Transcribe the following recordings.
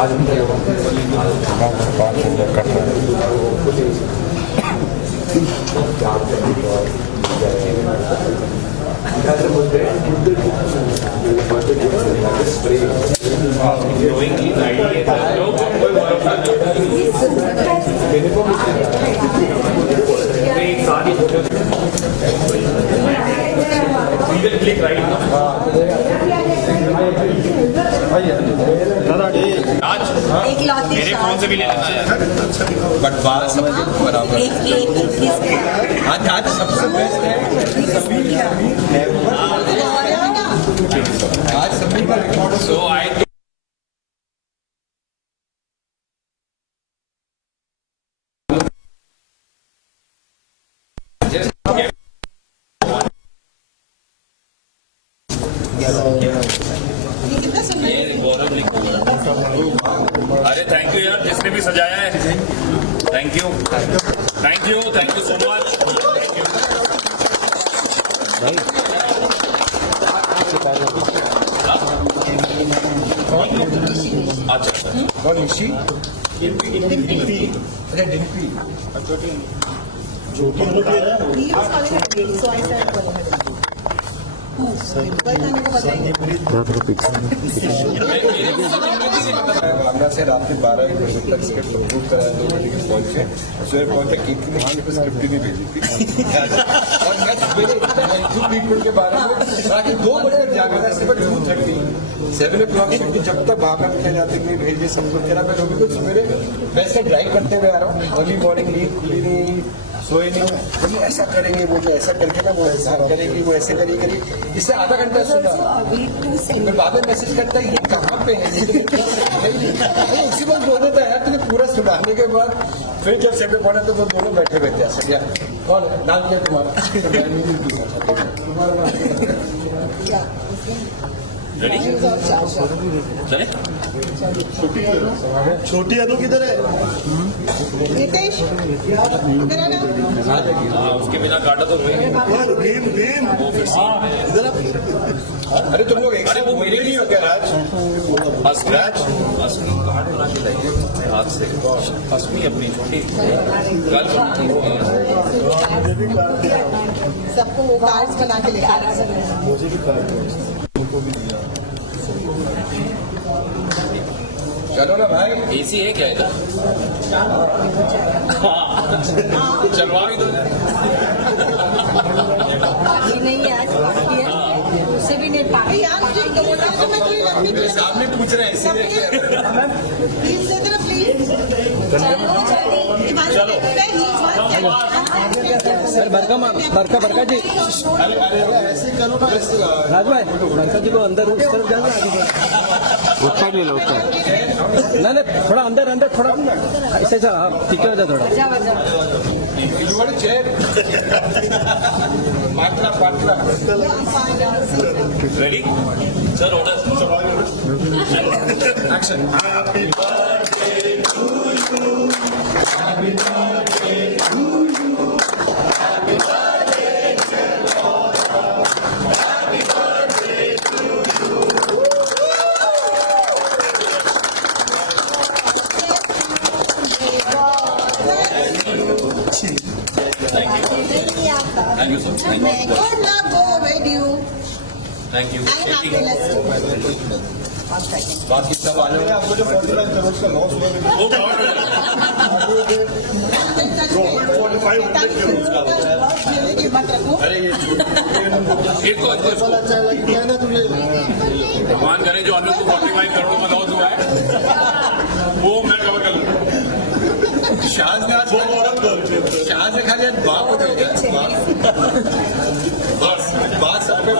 आज हम बात कर रहे मेरे फोन से भी ले लेना यार, बट बात समझिए बराबर। आज सबसे बेस्ट है, आज सभी का रिकॉर्ड। सो आई अरे थैंक यू यार जिसने भी सजाया है, थैंक यू सो मच। अच्छा वामना से रात में 12 बजे तक स्क्रिप्ट अप्रूव कराया, 2 बजे के पहुंचे, सुबह पहुंचे केक की दुकान पर स्क्रिप्ट भी भेजी थी और मैं सुबह के 12 में रात 2 बजे जागा था, सिर्फ 2:30 7 o'clock से जब तक भागा निकल जाते नहीं भेजे सब कुछ करा। मैं लोगों को सवेरे वैसे ड्राइव करते हुए आ रहा हूँ, अर्ली मॉर्निंग नींद खुली नहीं, सोए नहीं, बोले ऐसा करेंगे, वो तो ऐसा करके ना, वो ऐसा करेगी, वो ऐसे करेगी, इससे आधा घंटा सुना। फिर बाद में मैसेज करता है ये कहाँ पे है, उसी वक्त बोल देता है यार तुझे पूरा सुनाने के बाद। फिर जब सेट पढ़ा तो वो दोनों बैठे बैठे ऐसा यार कौन नाम क्या तुम्हारा चले छोटी यादव किधर है? नितेश इधर है ना? उसके बिना काटा तो भीम अरे तुम लोग एक से वो मेरे नहीं हो क्या राज स्क्रैच कार्ड बना के लाइए हाथ से, असमी अपनी छोटी गल सबको वो कार्ड्स बना के लेकर मुझे भी उनको भी दिया। चलो ना भाई, एसी है क्या इधर? चलवा भी दो नहीं है आज बाकी है, उसे भी नहीं पाई यार, मुझे बोला तो मैं कोई रखनी मेरे सामने पूछ रहे हैं इसीलिए प्लीज दे देना प्लीज। सर बरका जी ऐसे करो ना, राज भाई बरका जी को अंदर उस तरफ जाना, उसका भी लो नहीं थोड़ा अंदर थोड़ा ऐसे ठीक है थोड़ा ready sir order action. Thank you sir, Good luck, go with you. Thank you. I have the list. बाकी सब आ जाओ। आपको जो 49 करोड़ का लॉस हुआ अरे ये भगवान करे जो हम लोग को 45 करोड़ का लॉस हुआ है वो मैं कवर कर लूँ। शाह से खाली बाप हो जाएगा, बात सब पे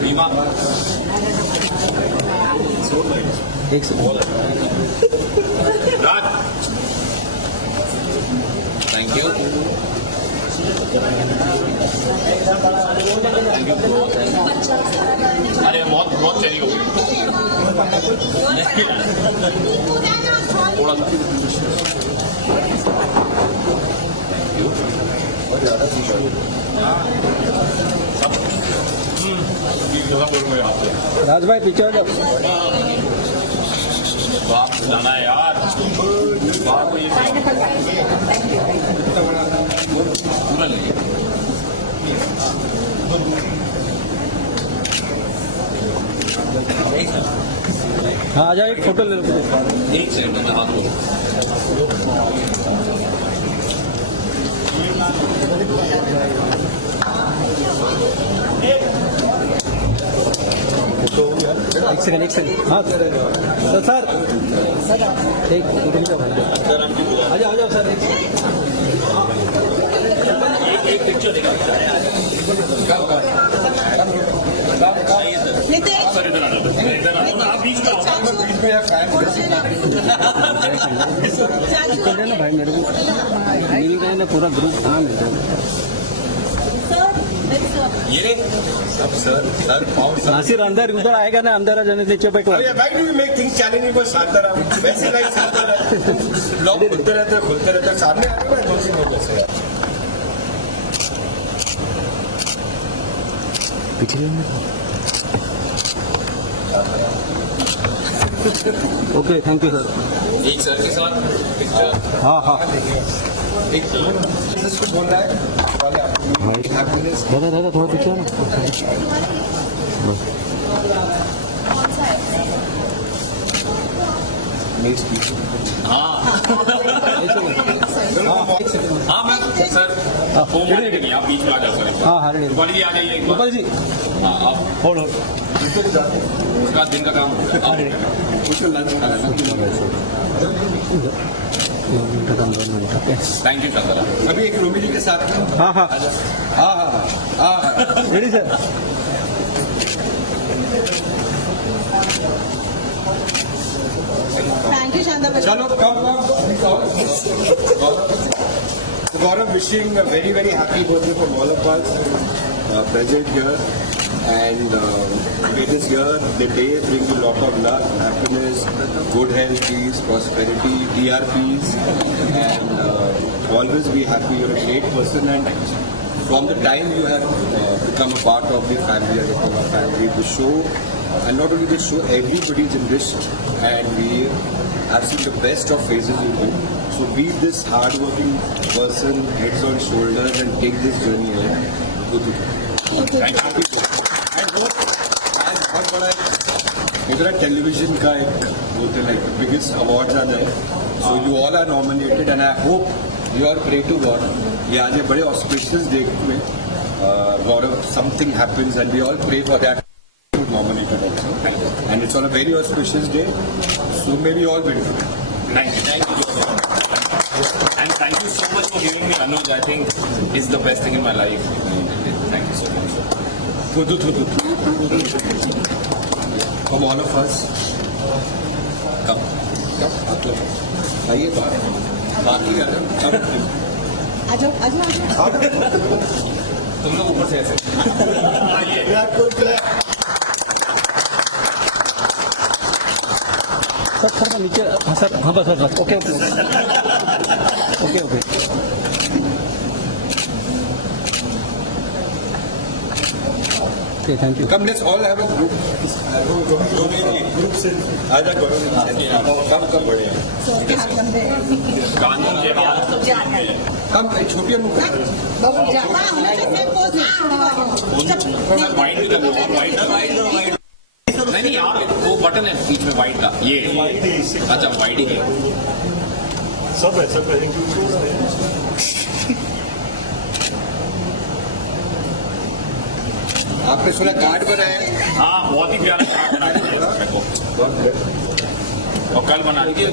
बीमा एक सेकंड राज थैंक यू अरे बहुत बहुत चली गई थोड़ा सा और ज्यादा राज भाई पीछे हो जाओ। बाप जाना है यार बाप को ये पूरा ले हाँ आ जाओ, एक फोटो ले लो। एक सेकंड में हाथ लो एक सेकंड हाँ सर एक रुक जाओ भाई। आ जाओ सर। एक पिक्चर सर इधर आ जाओ आप बीच में आओ। बीच में या फैन कर देना भाई, मेरे को मिल गए ना पूरा ग्रुप। हाँ मिल गया। ये अब सर पाउंड नासिर अंदर उधर आएगा ना, अंदर आ जाने नीचे बैठो। Why do you make things challenging for साधना? वैसे लाइक साधना लोग खुलते रहते हैं सामने आते हैं दो तीन लोग जैसे ओके थैंक यू सर। एक सर के साथ पिक्चर हाँ हाँ एक जिसको बोल रहा है हैप्पीनेस दादा थोड़ा पीछे ना। हाँ मैं सर फोन नहीं आप बीच में आ जाओ सर। हाँ रेडी। गोपाल जी आ जाइए एक बार। गोपाल जी हाँ आप होल्ड उसका दिन का काम उसको लंच थैंक यू सर। अभी एक रोमी जी के साथ में हाँ हाँ हाँ रेडी सर। थैंक यू शानदार। चलो Gaurav, wishing a very, very happy birthday from all of us present here. And may this year, the day brings you a lot of luck, happiness, good health, peace, prosperity, ERPs, and always be happy. You're a great person, and from the time you have become a part of the family, or become a family, the show, and not only the show, everybody's enriched, and we have seen the best of phases in you. So be this hardworking person, heads on shoulders, and take this journey ahead. Good. Thank you. And hope आज बहुत बड़ा इधर television का एक बोलते हैं biggest awards आ जाए. So you all are nominated, and I hope you all pray to God. ये आज एक बड़े auspicious day में Gaurav something happens, and we all pray for that. Nominated also, and it's on a very auspicious day. So may we all benefit. Thank you. And thank you so much for giving me Anuj. I think it's the best thing in my life. Thank you so much. From all of us. Come. आप लोग आइए बाकी आ जाओ। तुम लोग ऊपर से ऐसे सर नीचे। हाँ सर हाँ बस okay thank you. Come, let's all have a group. Group से आजा करो. Come बढ़िया. कानून के हाथ Come छोटी अम्मू. वाइट नहीं यहाँ पे वो बटन है बीच में वाइट का ये अच्छा वाइट ही है. सब है आपने सुना कार्ड बनाया है? हाँ बहुत ही प्यारा कार्ड बनाया और कल बना लीजिए.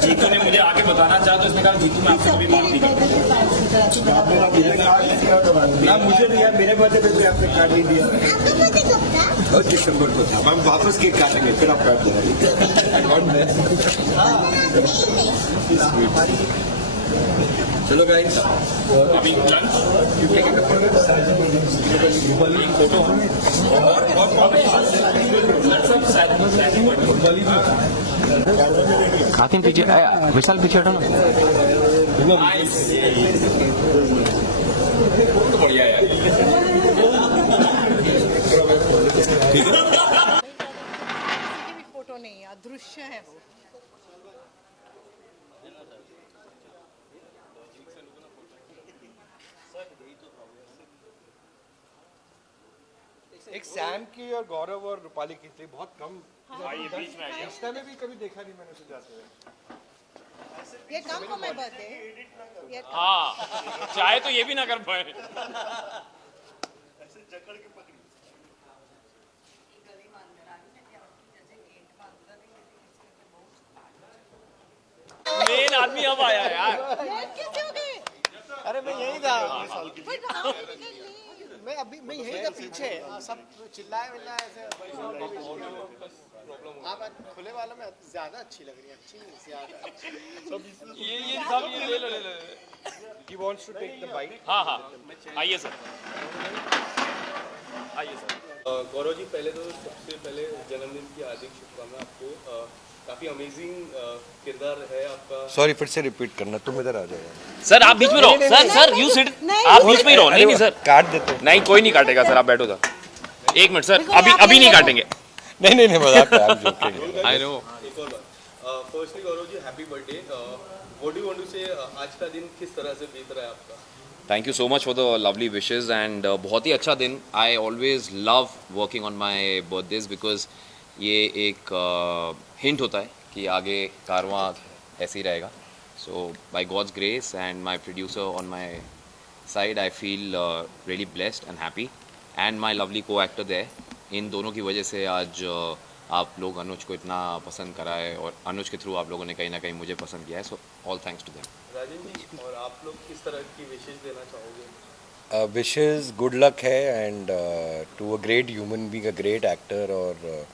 जीतू ने मुझे आगे बताना चाहा तो इसने कहा जीतू मैं आपको भी माफ नहीं करूँगा. ना मुझे दिया, मेरे बर्थडे पे भी आपने कार्ड नहीं दिया. 10 दिसंबर को था. हम वापस केक काटेंगे फिर आप कार्ड देना. चलो गाइस अभी लंच एक फोटो हाकिम पीछे विशाल पीछे हटो ना. बढ़िया यार. किसी की भी फोटो नहीं है, अदृश्य है वो। एक सैम की और गौरव और रूपाली की थी, बहुत कम। आइए बीच में आइए। इंस्टा में भी कभी देखा नहीं मैंने उसे जाते हुए। ये कम को मैं बर्थडे ये हाँ चाहे तो ये भी ना कर पाए। मेन आदमी अब आया यार। ये कैसे हो गए? अरे मैं यही था, But how can you? मैं यही था पीछे, सब चिल्लाए विल्लाए ऐसे। आप खुले वालों में ज्यादा अच्छी लग रही है, अच्छी ज्यादा। ये सब ये ले लो ले लो। He wants to take the bite. हाँ हाँ आइए सर, आइए सर। गौरव जी, पहले तो सबसे पहले जन्मदिन की हार्दिक शुभकामनाएं आपको। काफ़ी अमेजिंग किरदार है आपका। सॉरी, फिर से रिपीट करना, तुम इधर आ जाओ। सर आप बीच में रहो। सर यू सिट, आप बीच में ही रहो। नहीं सर काट देते। नहीं कोई नहीं काटेगा सर, आप बैठो सर। एक मिनट सर, अभी नहीं काटेंगे। नहीं मजाक है, आप जोकिंग। I know. एक और बात, firstly Gaurav ji happy birthday. What do you want to say, आज का दिन किस तरह से बीत रहा है आपका? Thank you so much for the lovely wishes and बहुत ही अच्छा दिन। I always love working on my birthdays because ये एक हिंट होता है कि आगे कारवां ऐसे ही रहेगा। So by God's grace and my producer on my side I feel really blessed and happy and my lovely coactor there. इन दोनों की वजह से आज आप लोग अनुज को इतना पसंद करा है और अनुज के थ्रू आप लोगों ने कहीं ना कहीं मुझे पसंद किया है। So all thanks to them. Rajan ji, और आप लोग किस तरह की विशेष देना चाहोगे? विशेस गुड लक है and to a great human being a great actor. और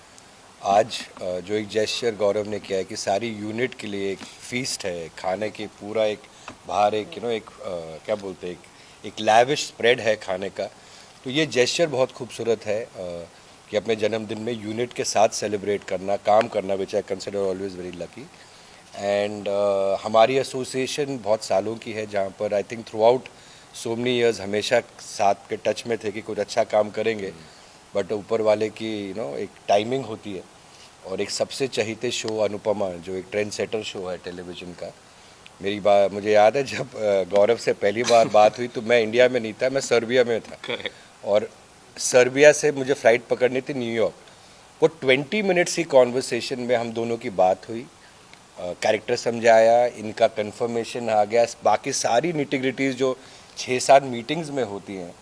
आज जो एक जेस्चर गौरव ने किया है कि सारी यूनिट के लिए एक फीस्ट है, खाने के पूरा एक बाहर एक एक क्या बोलते हैं, एक लैविश स्प्रेड है खाने का। तो ये जेस्चर बहुत खूबसूरत है कि अपने जन्मदिन में यूनिट के साथ सेलिब्रेट करना, काम करना, which I consider always very lucky. And हमारी एसोसिएशन बहुत सालों की है, जहाँ पर I think throughout so many years हमेशा साथ के टच में थे कि कुछ अच्छा काम करेंगे। बट ऊपर वाले की एक टाइमिंग होती है। और एक सबसे चहीते शो अनुपमा, जो एक ट्रेंड सेटर शो है टेलीविज़न का। मेरी बात मुझे याद है, जब गौरव से पहली बार बात हुई तो मैं इंडिया में नहीं था, मैं सर्बिया में था। और सर्बिया से मुझे फ़्लाइट पकड़नी थी न्यूयॉर्क। वो 20 मिनट्स की कॉन्वर्सेशन में हम दोनों की बात हुई, कैरेक्टर समझाया, इनका कंफर्मेशन आ गया। बाकी सारी निटिग्रिटीज़ जो 6-7 मीटिंग्स में होती हैं,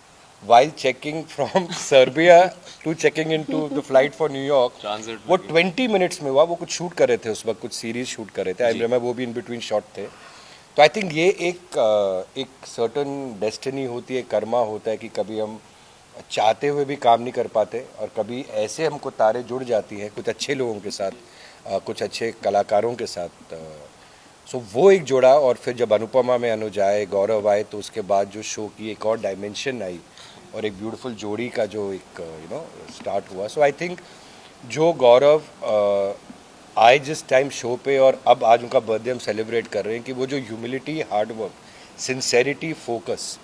while checking from Serbia to checking into the flight for New York, वो 20 मिनट्स में हुआ। वो कुछ शूट कर रहे थे उस वक्त, कुछ सीरीज शूट कर रहे थे, आई रिमेंबर, वो भी इन बिटवीन शॉट थे। तो आई थिंक ये एक सर्टन डेस्टिनी होती है, कर्मा होता है कि कभी हम चाहते हुए भी काम नहीं कर पाते और कभी ऐसे हमको तारे जुड़ जाती हैं कुछ अच्छे लोगों के साथ, कुछ अच्छे कलाकारों के साथ। सो वो एक जोड़ा। और फिर जब अनुपमा में अनुज आए, गौरव आए, तो उसके बाद जो शो की एक और डायमेंशन आई और एक ब्यूटीफुल जोड़ी का जो एक स्टार्ट हुआ। सो आई थिंक जो गौरव आए जिस टाइम शो पे और अब आज उनका बर्थडे हम सेलिब्रेट कर रहे हैं, कि वो जो ह्यूमिलिटी, हार्डवर्क, सिंसेरिटी, फोकस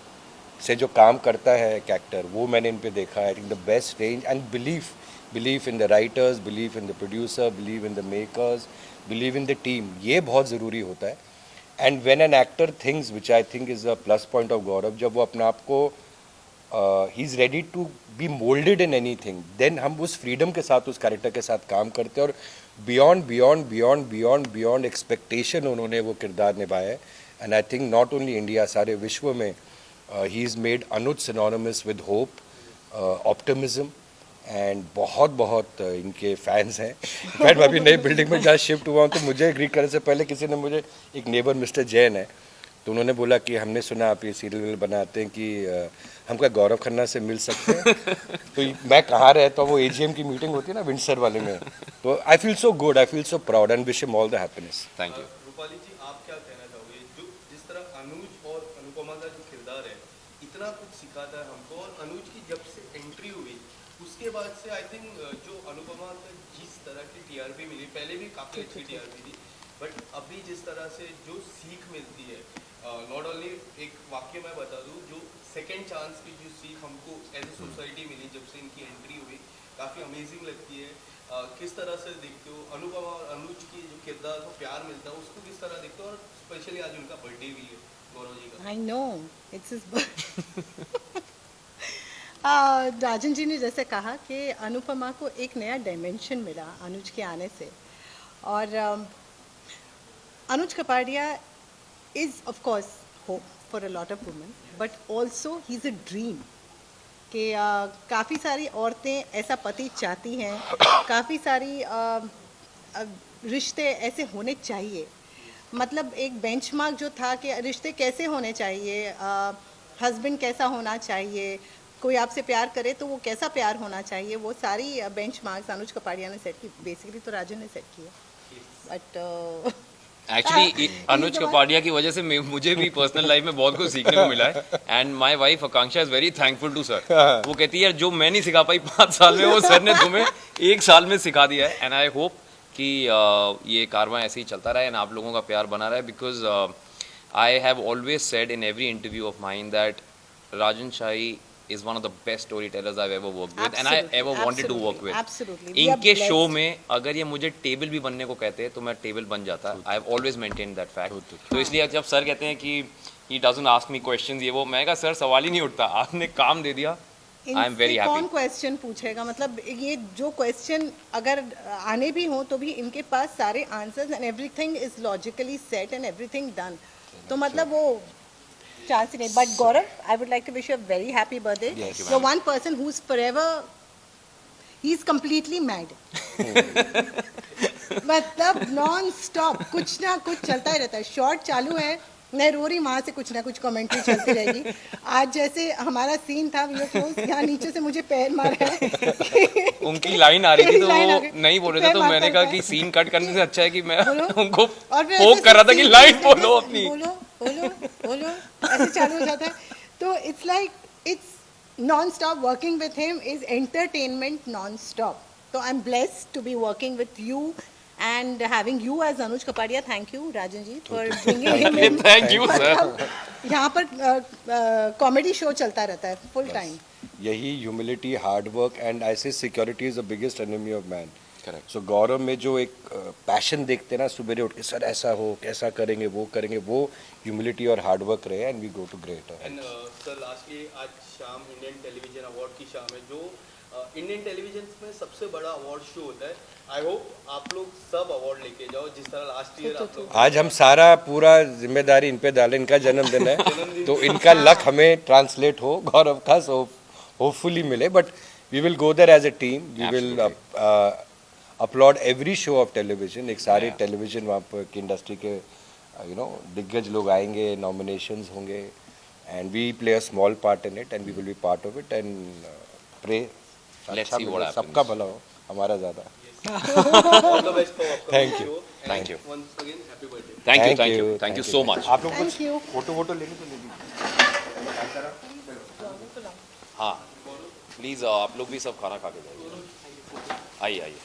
से जो काम करता है एक एक्टर, वो मैंने इन पे देखा है। I think the best range and believe in the writers, believe in the producer, believe in the makers, believe in the team, ये बहुत ज़रूरी होता है। And when an actor things, which I think is a plus point of Gaurav, जब वो अपने आप को ही is ready to be moulded in anything, then हम उस फ्रीडम के साथ उस कैरेक्टर के साथ काम करते हैं। और बियॉन्ड एक्सपेक्टेशन उन्होंने वो किरदार निभाया है। And I think not only India, सारे विश्व में he is made Anuj synonymous with hope, optimism and बहुत इनके फैंस हैं। इनफैक्ट मैं अभी नई बिल्डिंग में जहाँ शिफ्ट हुआ हूँ, तो मुझे ग्रीट करने से पहले किसी ने मुझे, एक नेबर मिस्टर जैन है, तो उन्होंने बोला कि हमने सुना आप ये सीरियल बनाते हैं कि हम क्या गौरव खन्ना से मिल सकते हैं। तो मैं कहाँ रहता हूँ, वो AGM की मीटिंग होती है ना विंडसर वाले में। तो I feel so good, I feel so proud and wish him all the happiness. Thank you. Rupali ji, आप क्या कहना चाहोगे? जो जिस तरह अनुज और अनुपमा का जो किरदार है, इतना कुछ सिखाता है हमको। और अनुज की जब से एंट्री हुई, उसके बाद से आई थिंक जो अनुपमा को जिस तरह की TRP मिली, पहले भी काफ़ी अच्छी TRP थी, बट अभी जिस तरह से जो सीख मिलती है, नॉट ओनली, एक वाक्य मैं बता दूं, जो सेकंड चांस की जो सीख हमको एज ए सोसाइटी मिली जब से इनकी एंट्री हुई, काफ़ी अमेजिंग लगती है। किस तरह से देखते हो अनुपमा और अनुज की जो किरदार को प्यार मिलता है उसको किस तरह देखते हो, और स्पेशली आज उनका बर्थडे भी है गौरव जी का। I know it's his Rajan ji ने जैसे कहा कि अनुपमा को एक नया डायमेंशन मिला अनुज के आने से, और Anuj Kapadia is of course hope for a lot of women, but also he is a dream कि काफ़ी सारी औरतें ऐसा पति चाहती हैं, काफ़ी सारी रिश्ते ऐसे होने चाहिए। मतलब एक बेंचमार्क जो था कि रिश्ते कैसे होने चाहिए, हस्बैंड कैसा होना चाहिए, कोई आपसे प्यार करे तो वो कैसा प्यार होना चाहिए, वो सारी बेंचमार्क्स अनुज कपाड़िया ने सेट की। बेसिकली तो राजन ने सेट किया, बट एक्चुअली अनुज कपाड़िया की वजह से मुझे भी पर्सनल लाइफ में बहुत कुछ सीखने को मिला है, and my wife Akanksha is very thankful to sir. वो कहती है जो मैं नहीं सिखा पाई 5 साल में, वो सर ने तुम्हें 1 साल में सिखा दिया है। एंड आई होप कि ये कारवां ऐसे ही चलता रहे एंड आप लोगों का प्यार बना रहे, because I have always said in every interview of mine that Rajan shahi is one of the best storytellers I've ever worked with and I ever wanted to work with. Absolutely. इनके show में अगर ये मुझे table भी बनने को कहते हैं तो मैं टेबल बन जाता। I have always maintained that fact. तो इसलिए जब सर कहते हैं कि he doesn't ask me questions ये वो, मैं कहा सर सवाल ही नहीं उठता, आपने काम दे दिया। I am very happy. कौन क्वेश्चन पूछेगा, मतलब ये जो क्वेश्चन अगर आने भी हो तो भी इनके पास सारे answers and everything is logically set and everything done, तो मतलब वो चांस ही नहीं। But Gaurav, I would like to wish you a very happy birthday. You are one person who is forever, he is completely mad. मतलब non stop कुछ ना कुछ चलता ही रहता है। शॉर्ट चालू है, मैं रो रही, वहाँ से कुछ ना कुछ कमेंट्री चलती रहेगी। आज जैसे हमारा सीन था यहाँ नीचे से मुझे पैर मारा है। उनकी लाइन आ रही थी तो वो नहीं बोल रहे थे, तो मैंने कहा कि सीन कट करने से अच्छा है कि मैं उनको पोक कर रहा था कि लाइन बोलो अपनी, बोलो बोलो बोलो, ऐसे चालू हो जाता है। तो it's like it's non stop working with him is entertainment non stop. तो I am blessed to be working with you and having you as Anuj Kapadia. Thank you Rajan ji for bringing him in. Thank you sir. यहाँ पर comedy show चलता रहता है full time. यही humility, hard work and I say security is the biggest enemy of man. Correct. So Gaurav में जो एक passion देखते हैं ना, सुबह उठ के सर ऐसा हो, कैसा करेंगे, वो ह्यूमिलिटी और हार्ड वर्क रहे and we go to great. And sir lastly आज शाम इंडियन टेलीविजन अवार्ड की शाम है, जो इंडियन टेलीविजन में सबसे बड़ा अवार्ड शो होता है। आई होप आप लोग सब अवार्ड लेके जाओ जिस तरह लास्ट ईयर आप लोग। आज हम सारा पूरा जिम्मेदारी इन पे डालें, इनका जन्मदिन है तो इनका लक हमें ट्रांसलेट हो गौरव का, सो होपफुली मिले। But we will go there as a team, we will upload every show of television. एक सारे टेलीविजन वहाँ पर की इंडस्ट्री के दिग्गज लोग आएंगे, नॉमिनेशंस होंगे and we play a small part in it and we will be part of it and pray सबका भला हो, हमारा ज़्यादा। All the best for upcoming Thank you. Show. Thank you. Once again happy birthday. Thank you so much. आप लोग कुछ Thank you. Photo लेने तो ले लीजिए। हाँ प्लीज आप लोग भी सब खाना खा के जाइए। आइए आइए।